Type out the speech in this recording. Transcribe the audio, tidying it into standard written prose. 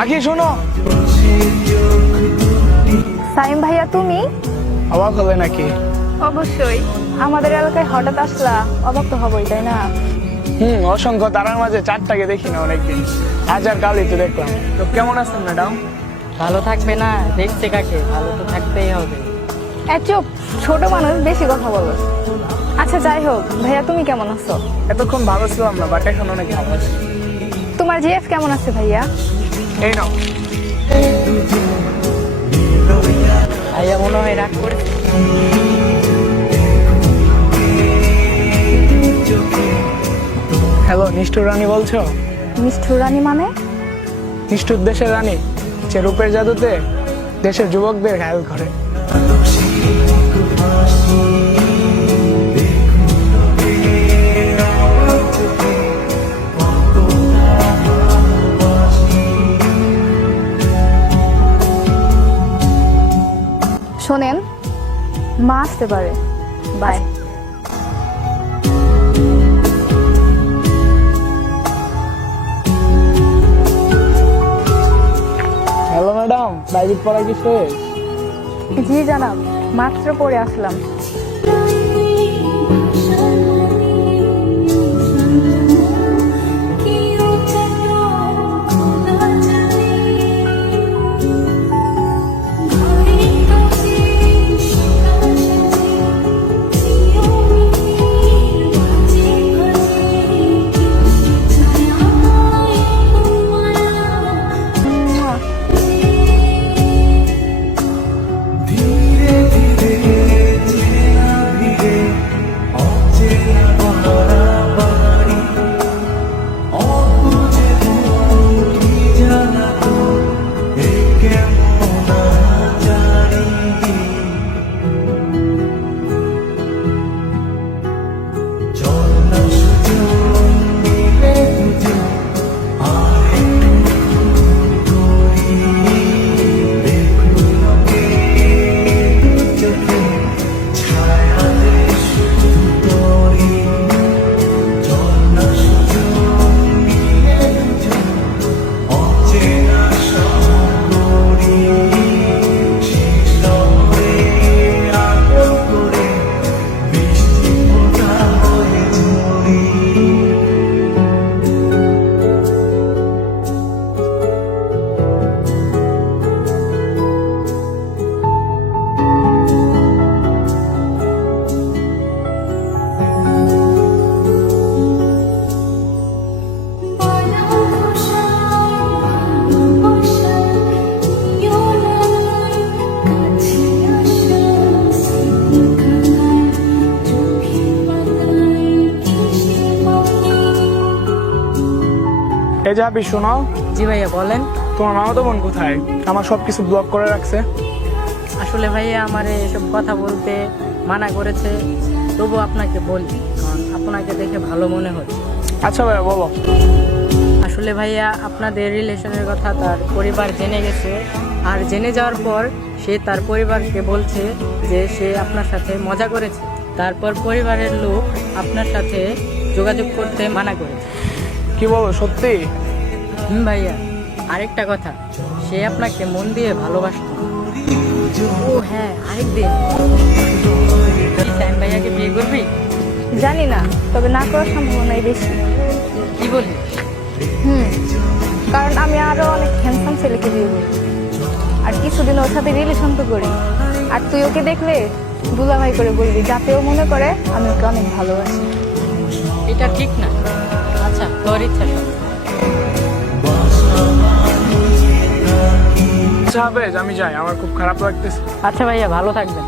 আগে শোনো। সাইম ভাইয়া তুমি? অবাক হলে নাকি? অবশ্যই, আমাদের এলাকায় হঠাৎ আসলা, অবাক তো হবই তাই না? অসংখ্য তারার মাঝে চারটাকে দেখি না অনেকদিন, আজ আর কালই তো দেখলাম। তো কেমন আছেন ম্যাডাম? ভালো থাকবে না দেখতে কাকে, ভালো তো থাকতেই হবে। চুপ, ছোট মানুষ বেশি কথা বলো। আচ্ছা যাই হোক, ভাইয়া তুমি কেমন আছো? এতক্ষণ ভালো ছিলাম না, বাট এখন অনেক ভালো আছি। তোমার জিএফ কেমন আছে ভাইয়া? এই নাও। ভাইয়া মনে হয় রাগ করে। হ্যালো, নিষ্ঠুর রানী বলছো? নিষ্ঠুর রানী মানে? নিষ্ঠুর দেশের রানী, সে রূপের জাদুতে দেশের যুবকদের ঘায়ল করে। শোনেন, মা আসতে পারে, বাই। হ্যালো ম্যাডাম, প্রাইভেট পড়া কি শেষ? জি জানাব, মাত্র পড়ে আসলাম। এই যাবি, শোনো। জি ভাইয়া বলেন। তোমার মামাতো বোন কোথায়? আমার সবকিছু ব্লক করে রাখছে। আসলে ভাইয়া আমার এসব কথা বলতে মানা করেছে, তবু আপনাকে বলি কারণ আপনাকে দেখে ভালো মনে হচ্ছে। আচ্ছা ভাইয়া বলো। আসলে ভাইয়া আপনাদের রিলেশনের কথা তার পরিবার জেনে গেছে, আর জেনে যাওয়ার পর সে তার পরিবারকে বলছে যে সে আপনার সাথে মজা করেছে। তারপর পরিবারের লোক আপনার সাথে যোগাযোগ করতে মানা করেছে। কি বলো, সত্যি? ভাইয়া, আরেকটা কথা, সে আপনাকে মন দিয়ে ভালোবাসত। ও হ্যাঁ, আরেকদিন সাইম ভাইয়াকে বিয়ে করবি? জানি না, তবে না করার সম্ভাবনাই বেশি। কি বলি? কারণ আমি আরো অনেক হ্যান্ডসাম ছেলেকে বিয়ে করি, আর কিছুদিন ওর সাথে রিলেশন তো করি। আর তুই ওকে দেখলে দুলাভাই করে বলবি, যাতে ও মনে করে আমি ওকে অনেক ভালোবাসি। এটা ঠিক না। আচ্ছা, তোর ইচ্ছা সব। আচ্ছা হবে, আমি যাই, আমার খুব খারাপ লাগতেছে। আচ্ছা ভাইয়া, ভালো থাকবেন।